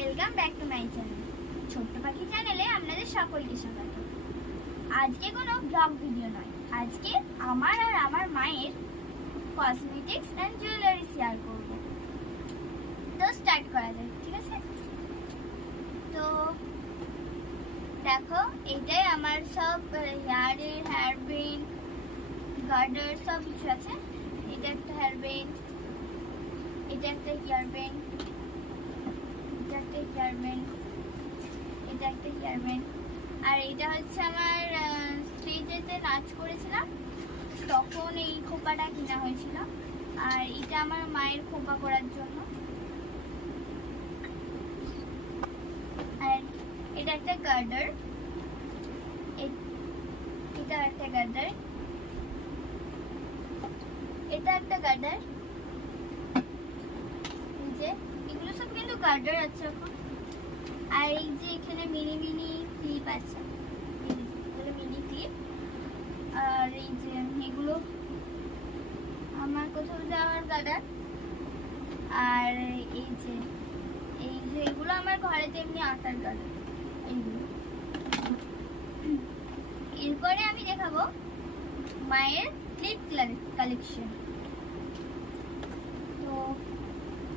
Welcome back to my channel ছোট্ট পাখি চ্যানেলে আপনাদের সকলকে স্বাগত। আজকে কোনো ব্লগ ভিডিও নয়। আজকে আমার আর আমার মায়ের কসমেটিক্স অ্যান্ড জুয়েলারি শেয়ার করব। তো স্টার্ট করা যাক, ঠিক আছে? তো দেখো, এইটাই আমার সব হেয়ারের হেয়ার বেন গার্ডার সব কিছু আছে। এটা একটা হেয়ার বেন এটা একটা হেয়ার বেন এটা একটা হেয়ার ব্যান্ড এটা একটা হেয়ার ব্যান্ড আর এটা হচ্ছে আমার স্টেজেতে নাচ করেছিলাম। তখন এই খোপাটা কেনা হয়েছিল। আর এটা আমার মায়ের খোপা করার জন্য। আর এটা একটা গার্ডার। এটা একটা গার্ডার। এটা একটা গার্ডার এই যে এগুলো সব কিন্তু গার্ডার আছে এখন। আর এই যে এখানে মিনি মিনি ক্লিপ আছে। এগুলো মিনি ক্লিপ। আর এই যে এগুলো। আমার কোথাও যাওয়ার গার্ডার আর এই যে এই যে এগুলো আমার ঘরে তেমনি আটার গার্ডার এইগুলো। এরপরে আমি দেখাবো মায়ের ক্লিপ কালেকশন তো,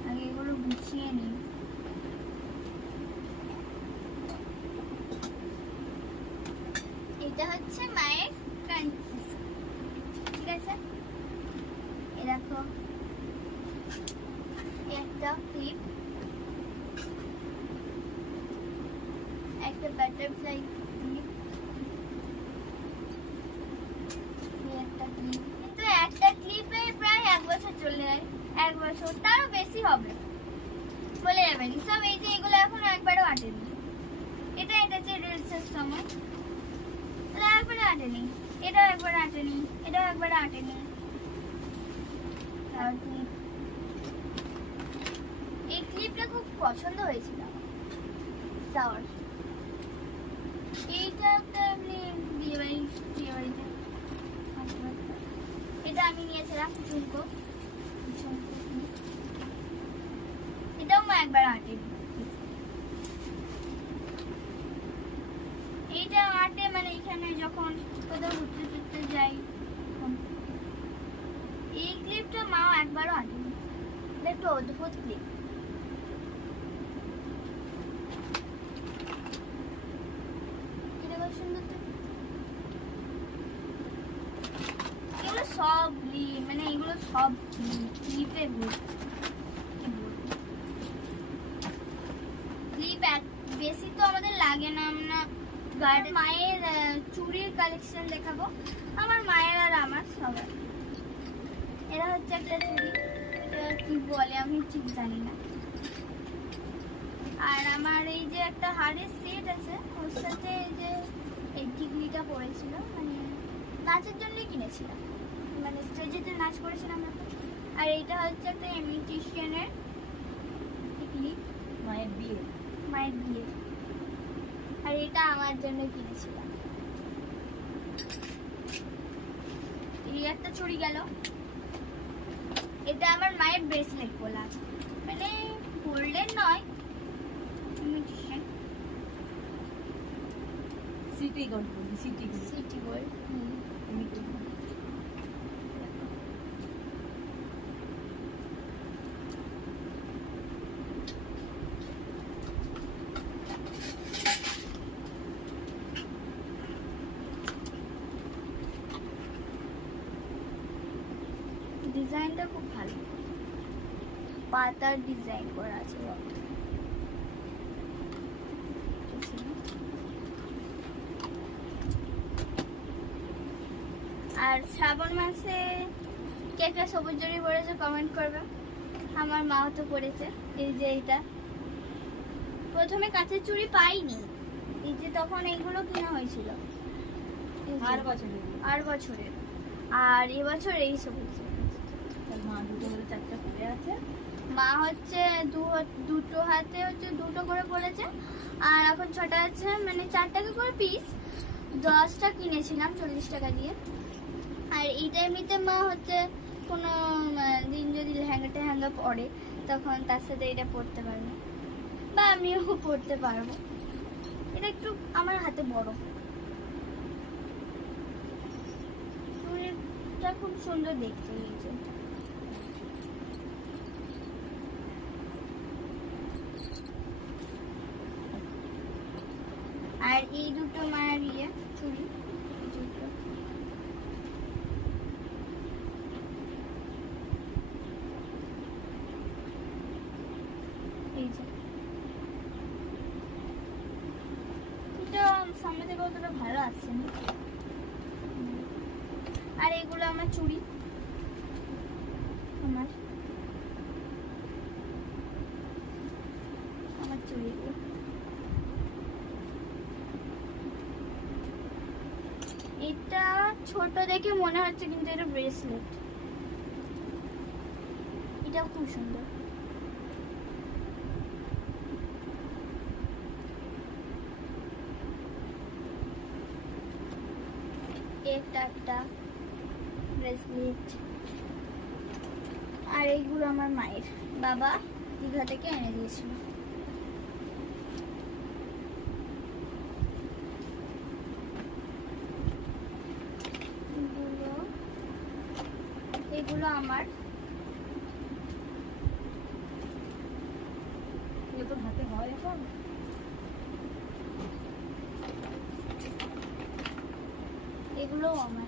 আগে এগুলো গুছিয়ে নিই। এটা হচ্ছে মায়ের কাঞ্চিস ঠিক আছে এ দেখো এ একটা ক্লিপ একটা বাটারফ্লাই ক্লিপ একটা ক্লিপ কিন্তু একটা ক্লিপে প্রায় এক বছর চলে যায় এক বছর তারও বেশি হবে বলে যাবেন সব এই যে এগুলো এখন একবারও আটেনি এটা এটা হচ্ছে রিলসের সময় এটা একবার আটেনি এটাও একবার আটেনি এটাও একবার আটেনি আর clip। এই খুব পছন্দ এইটা একটা বাড়িতে এটা আমি নিয়েছিলাম এটাও মা একবার আটেনি এইটা আটে মানে এখানে যখন কোথাও ঘুরতে টুরতে যাই তখন। এই ক্লিপটা মাও একবারও আটেনি একটু অদ্ভুত ক্লিপ সব মানে এগুলো সব ক্লিপে ক্লিপ বেশি তো আমাদের লাগে না আমরা মায়ের চুড়ির কালেকশন দেখাবো। আমার মায়ের আর আমার সবার। এরা হচ্ছে একটা চুড়ি। কি বলে আমি ঠিক জানি না। আর আমার এই যে একটা হাড়ের সেট আছে ওর সাথে এই যে এই টিকলিটা পড়েছিল মানে নাচের জন্যই কিনেছিলাম। মানে স্টেজেতে নাচ করেছিলাম আর এইটা হচ্ছে একটা ইমিটেশনের টিকলি মায়ের বিয়ে। মায়ের বিয়ে। আর এটা আমার জন্য কিনেছিলাম। এই একটা চুড়ি গেল। এটা আমার মায়ের ব্রেসলেট বলা মানে গোল্ডেন নয়। City gold city gold city gold ডিজাইনটা খুব ভালো পাতার ডিজাইন করা আছে আর শ্রাবণ মাসে কে কে সবুজ জড়ি পড়েছে কমেন্ট করবে। আমার মাও তো পড়েছে এই যে এইটা। প্রথমে কাঁচের চুড়ি পাইনি এই যে তখন এইগুলো কেনা হয়েছিল। আর বছরে আর বছরের। আর এবছর এই সবুজ তার মা দুটো করে চারটা পড়ে আছে মা হচ্ছে দুটো হাতে হচ্ছে দুটো করে পড়েছে। আর এখন ছটা আছে মানে চার টাকা করে পিস দশটা কিনেছিলাম, চল্লিশ টাকা দিয়ে। আর এইটা এমনিতে মা হচ্ছে কোনো দিন যদি লেহেঙ্গা টেহেঙ্গা পরে, তখন তার সাথে এটা পরতে পারবে। বা আমিও পড়তে পারব। এটা একটু আমার হাতে বড়। খুব সুন্দর দেখতে এই আর এই দুটো মায়ের ইয়ে চুড়ি সামনে থেকে ভালো না? আর এগুলো আমার চুড়ি। আমার। আমার চুড়ি। এটা ছোট দেখে মনে হচ্ছে কিন্তু এটা ব্রেসলেট এটা খুব সুন্দর। এটা একটা ব্রেসলেট আর এইগুলো আমার মায়ের। বাবা দীঘা থেকে এনে দিয়েছিল এগুলো এগুলো আমার এগুলো আমার।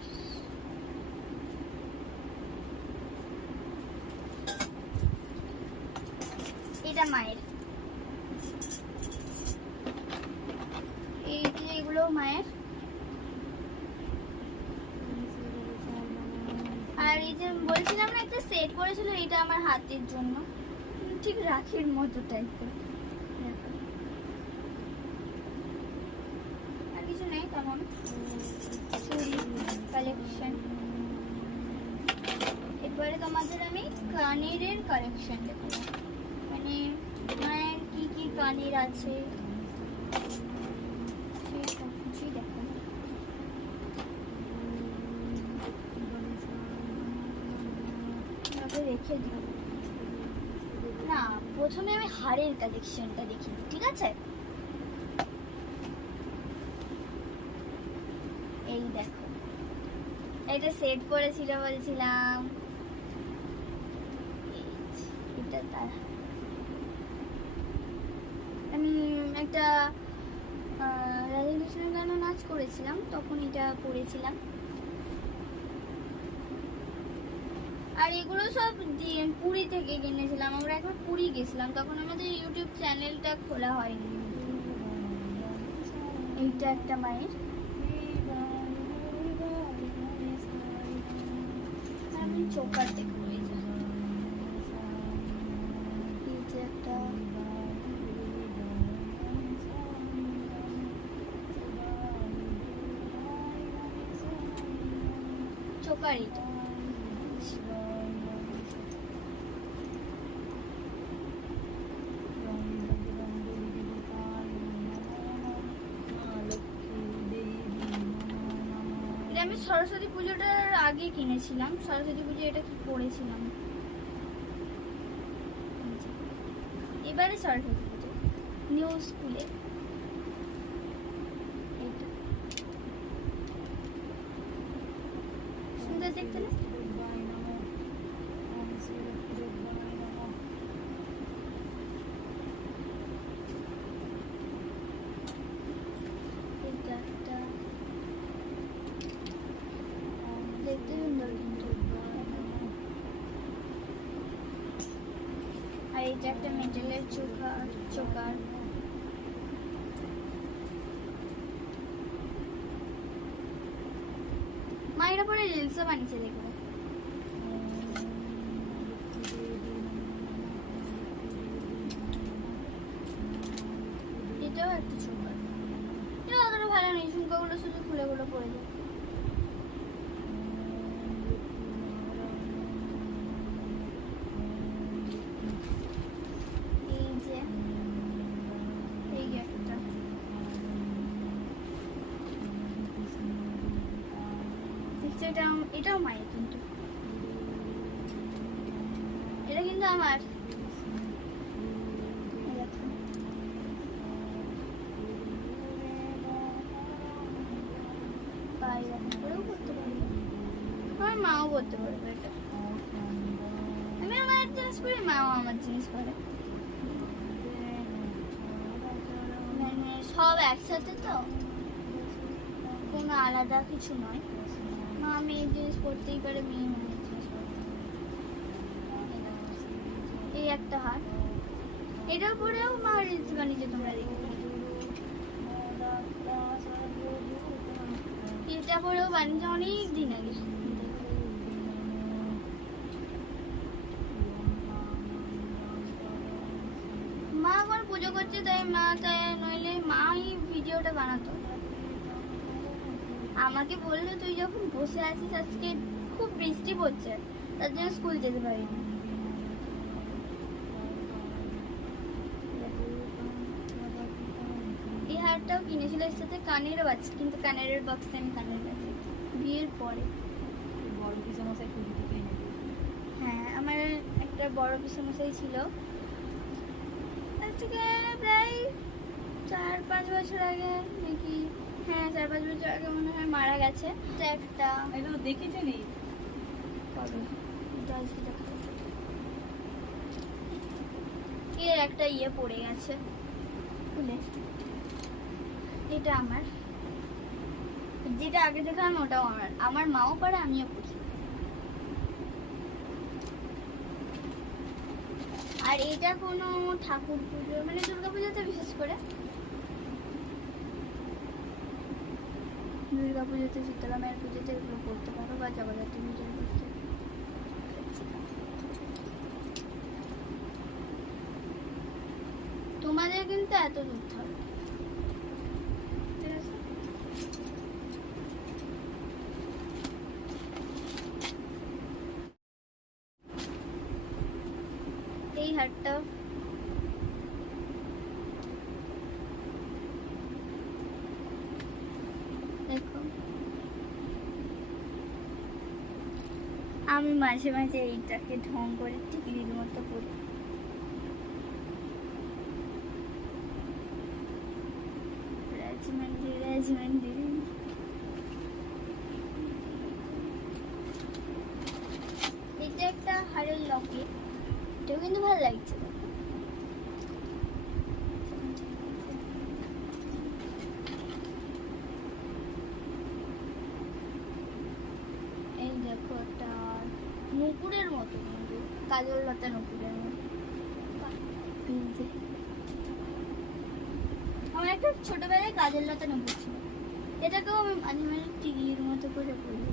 এটা মায়ের। এই যে এগুলো মায়ের। আর এই যে বলছিলাম না, একটা সেট করেছিল, এটা আমার হাতের জন্য। ঠিক রাখির মতো টাইপের কানেরের কালেকশন দেখাবো মানে মায়ের কি কি কানের আছে? রেখে দিই না, প্রথমে আমি হাড়ের কালেকশনটা দেখি ঠিক আছে? এই দেখো। এটা সেট করেছিল বলছিলাম এই যে, এটা তার আমি একটা রাধাকৃষ্ণের গানে নাচ করেছিলাম, তখন এটা পড়েছিলাম আর এগুলো সব পুরী থেকে কিনেছিলাম, আমরা একবার পুরী গেছিলাম, তখন আমাদের ইউটিউব চ্যানেলটা খোলা হয়নি। এইটা একটা মায়ের। যে এই যে একটা এটা এটা আমি সরস্বতী পুজোটার আগে কিনেছিলাম। সরস্বতী পুজো এটা কি পড়েছিলাম? এবারে সরস্বতী পুজো। নিউ স্কুলে এইটা। সুন্দর দেখতে না এইটা একটা দেখতে সুন্দর কিন্তু আর এইটা একটা মেটালের চোকার চোকার মায়েরা পরে রিলসও বানিয়েছে দেখব। এটাও একটা চোকার এটা ভালো নেই ঝুমকাগুলো শুধু খুলে গুলো পড়ে যায়। আমার আমার মাও করতে পারবে এটা আমি আমার জিনিস করি মাও আমার জিনিস করে মানে সব একসাথে তো কোনো আলাদা কিছু নয় মা মেয়ের জিনিস করতেই পারে মেয়ে এই একটা হাত এটার পরেও মা রিলস বানিয়েছে তোমরা দেখবে এটা পরেও বানিয়েছে অনেক দিন আগে। মা এখন পুজো করছে, তাই মা, তাই নইলে মাই ভিডিওটা বানাতো। আমাকে বলল, তুই যখন বসে আছিস আজকে, খুব বৃষ্টি পড়ছে, তার জন্য স্কুল যেতে পারিনি। এই হারটাও কিনেছিল এর সাথে কানেরও আছে কিন্তু কানের বক্স আমি কানের বিয়ের পরে। হ্যাঁ আমার একটা বড় পিসমশাই ছিল। আজ থেকে প্রায় চার পাঁচ বছর আগে নাকি হ্যাঁ চার পাঁচ বছর আগে মনে হয় মারা গেছে। একটা এটা তো দেখেছেন এই কবে এটা আজকে দেখা যাচ্ছে। এর একটা ইয়ে পড়ে গেছে। খুলে। এটা আমার। যেটা আগে দেখলাম, ওটাও আমার। আমার মাও পড়ে আমিও পড়ি। আর এটা কোনো ঠাকুর পুজো মানে দুর্গা পুজোতে বিশেষ করে? দুর্গা পুজোতে শীতলা মায়ের পুজোতে এগুলো করতে পারো, বা জগদ্ধাত্রী পুজোর করতে। তোমাদের কিন্তু এত দূর হবে ঠিক আছে? এই হাটটা দেখো আমি মাঝে মাঝে এইটাকে ঢং করে টিকলির মতো করি রাজমন্দির রাজমন্দির এটা একটা হাড়ের লকেট এটাও কিন্তু ভালো লাগছে এই দেখো একটা নুপুরের মতো কিন্তু কাজল লতা। আমার একটা ছোটবেলায় কাজল লতা নুপুর ছিল। এটাকেও আমি মাঝে মাঝে টিভির মতো করে পড়ি।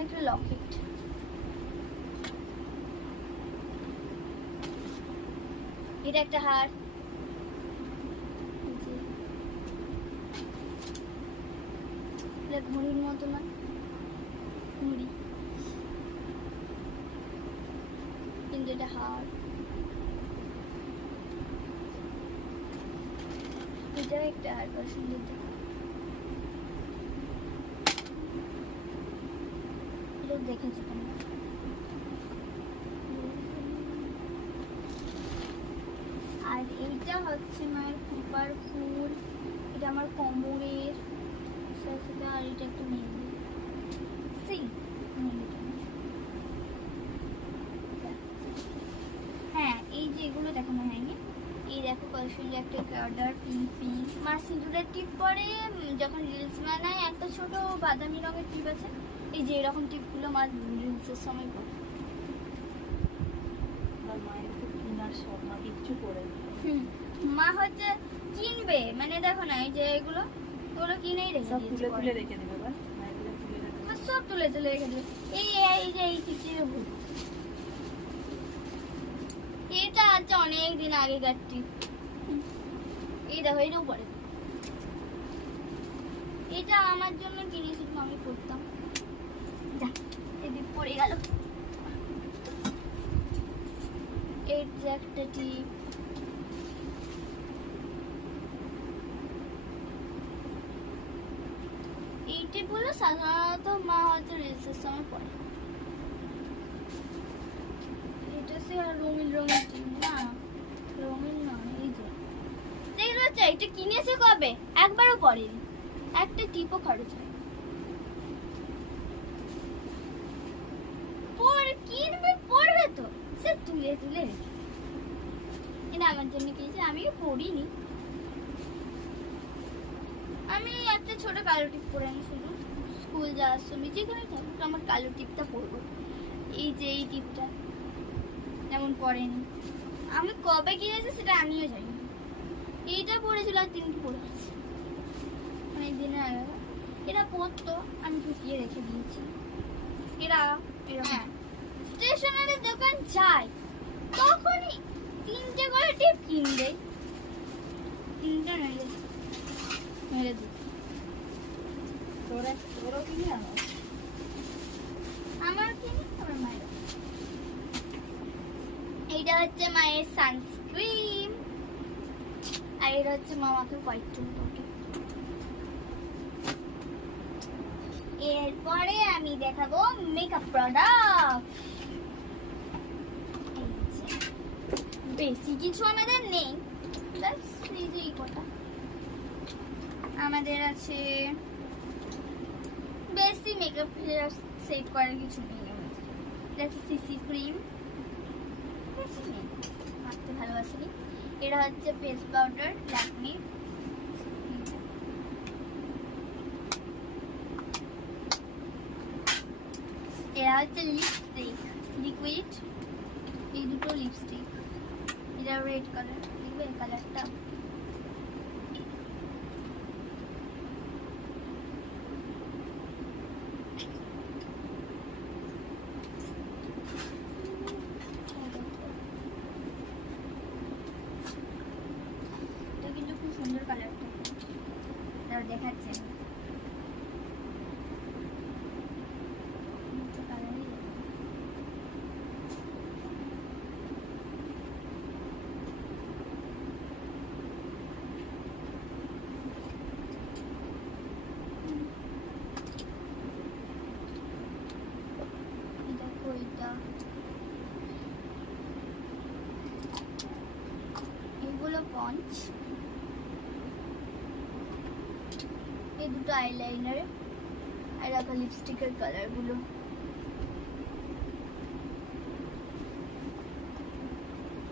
একটা লকেট। এটা একটা হার। ঘড়ির মতো না। কিন্তু এটা হার এটাও একটা হার পছন্দ এটা দেখেছি তোমরা? আর এইটা হচ্ছে মায়ের কুপার ফুল। এটা আমার কোমরের। আর এটা একটা মেহেন্দি সিং মেহেন্দিটা হ্যাঁ এই যে এগুলো দেখানো হয়নি। এই দেখো কত সুন্দর একটা গার্ডার পিঙ্ক। পিঙ্ক মা সিঁদুরের টিপ পরে যখন রিলস বানায় একটা ছোট বাদামি রঙের টিপ আছে। এই যে এরকম টিপগুলো মা রিলসের সময় পরে। মা হচ্ছে কিনবে মানে দেখো না এই যে এগুলো ওগুলো কিনেই রেখে তুলে তুলে রেখে দেবে। মা সব তুলে তুলে রেখে দেবে। এই এই যে এই এটা আছে এই দেখো, এটাও এটা আমার জন্য কিনেছিল আমি পড়ে গেল। এই যে একটা টিপ। এই টিপগুলো সাধারণত মা হয়তো রিলসের সময় পড়ে রঙিন না। রঙিন না, এই এটা কবে? একবারও একটা টিপও খরচ হয় তো। সে তুলে তুলে আমার আমি পড়িনি। আমি একটা ছোট কালো টিপ পরে আমি শুধু। স্কুল যাওয়ার সময় যেখানে থাকুক, আমার কালো টিপটা পরবো। এই যে, এই টিপটা। যেমন পরেনি আমি কবে কিনেছি সেটা আমিও জানি। এইটা পরেছিল আর তিনটে পরে আছে অনেক দিনের আগে এরা পরতো আমি ঢুকিয়ে রেখে দিয়েছি। এরা এরা স্টেশনারি দোকান যাই তখনই তিনটে করে টিপ কিনবে। তিনটে মেরে মেরে দিই তোরা তোরও কিনে আনো। আমার কিনি আমার মায়ের এইটা হচ্ছে মায়ের সানস্ক্রিন আর এটা হচ্ছে মামাকে হোয়াইট এরপরে আমি দেখাবো মেকআপ প্রোডাক্ট বেশি কিছু আমাদের নেই আমাদের আছে বেশি মেকআপ সেট করার কিছু নেই আমাদের। সিসি ক্রিম মাখতে ভালোবাসিনি। এটা হচ্ছে ফেস পাউডার ল্যাকমি এরা হচ্ছে লিপস্টিক লিকুইড এই দুটো লিপস্টিক এটা রেড কালার দেখবে কালারটা এটা কিন্তু খুব সুন্দর কালারটা তাও দেখাচ্ছে আমি। দুটো কালারই দেখাচ্ছে। এই দেখো এটা এগুলো পঞ্চ এই দুটো আইলাইনার আর রাখা লিপস্টিকের কালারগুলো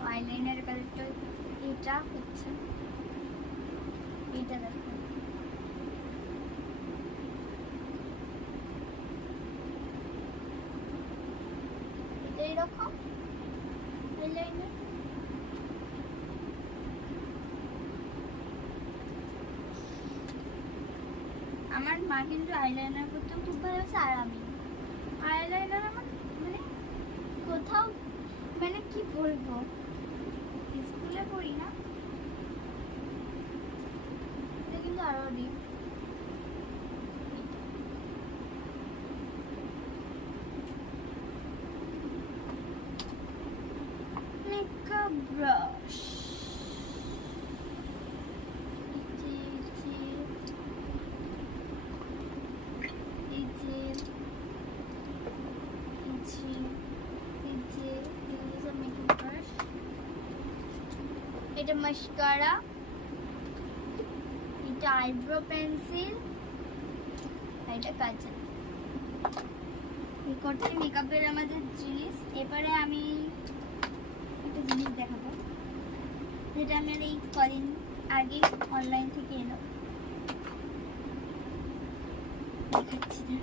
আইলাইনার কালারটা এটা হচ্ছে, এটা দেখো। এটা এরকম আইলাইনার আমার মা কিন্তু আইলাইনার করতে খুব ভালোবাসে, আর আমি। আইলাইনার আমার মানে কোথাও মানে কি বলব? স্কুলে পড়ি না। কিন্তু আরও ডিপ মেকআপ ব্রাশ এই যে এই যে এই যে এগুলো সব মেকআপ ব্রাশ এটা মাস্কারা এটা আইব্রো পেন্সিল এটা কাজল। কটাই মেকআপের আমাদের জিনিস। এবারে আমি একটা জিনিস দেখাবো। যেটা আমি এই কদিন আগে অনলাইন থেকে এলো দেখাচ্ছি না।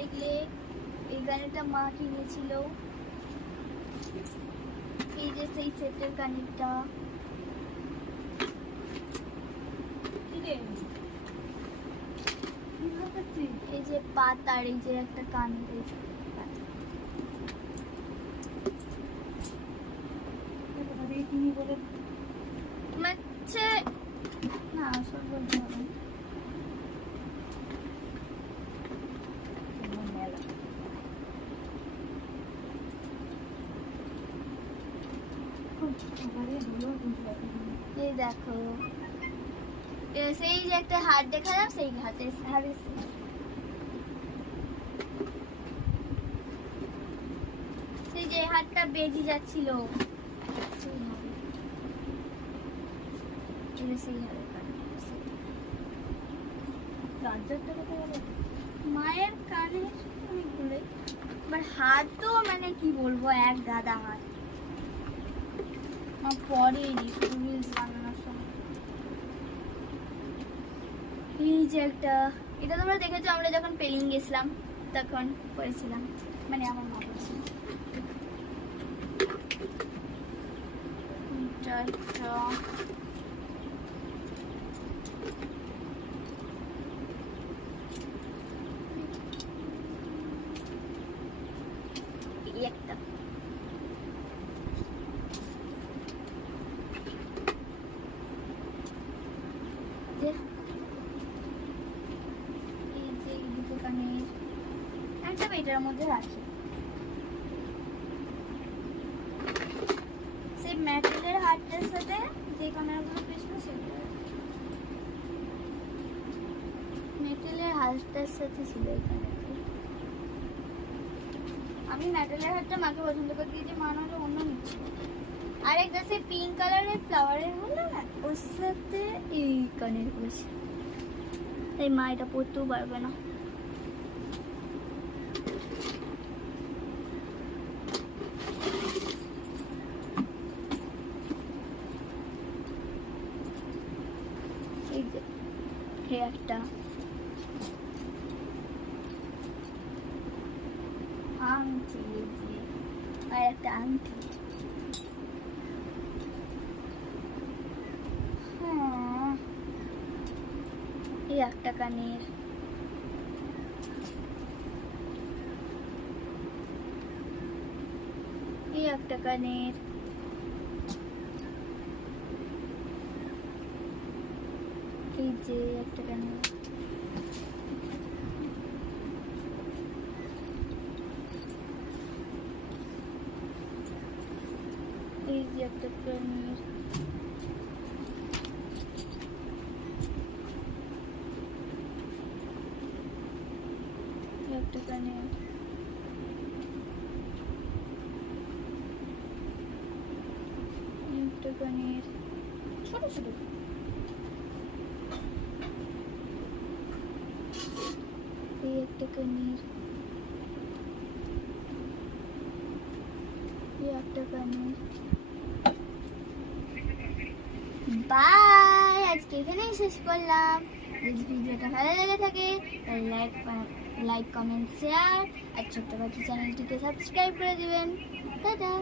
দেখলে গানটা মা কিনেছিল। এই যে সেই সেটের রে এই যে পাত আর এই যে একটা কান কিনি বলে হচ্ছে না আসল বলতে হবে না। আমার মেলা খুব সকালে হলো কিন্তু এখন এই দেখো সেই যে একটা হাত দেখালাম সেই হাতে হাতে সেই যে হাতটা বেজে যাচ্ছিল। সেই হাত। মায়ের অনেকগুলোই এবার হাতও মানে কি বলব এক গাদা হাত। আমার শুধু রিলস বানানোর সময় এই যে একটা, এটা তোমরা দেখেছ, আমরা যখন পেলিং গেছিলাম, তখন করেছিলাম মানে আমার মা এটা একটা। এই একটা যে এই যে এই দুটো কানের একটা এটার মধ্যে রাখি। সেই ম্যাটেরিয়ালের হারটার সাথে যে কানারগুলো পেয়েছিল সেগুলো মেটেলের মেটালের মাকে পছন্দ করে দিয়েছি মা নাহলে অন্য নিচ্ছিল আর একটা সে পিঙ্ক কালারের ফ্লাওয়ারের হলো না? ওর সাথে এই কানের করেছি এই মা এটা পরতেও পারবে না। এই যে এই একটা আংটি এই যে আর একটা আংটি হ্যাঁ এই একটা কানের এই একটা কানের এই যে একটা কানের এই যে একটা কানের এই একটা কানের এই একটা কানের ছোট ছোট। একটা এই একটা কানের। বাই আজকে এখানেই শেষ করলাম। যদি ভিডিওটা ভালো লেগে থাকে লাইক লাইক কমেন্ট শেয়ার আর ছোট্ট পাখি চ্যানেলটিকে সাবস্ক্রাইব করে দেবেন। টাটা!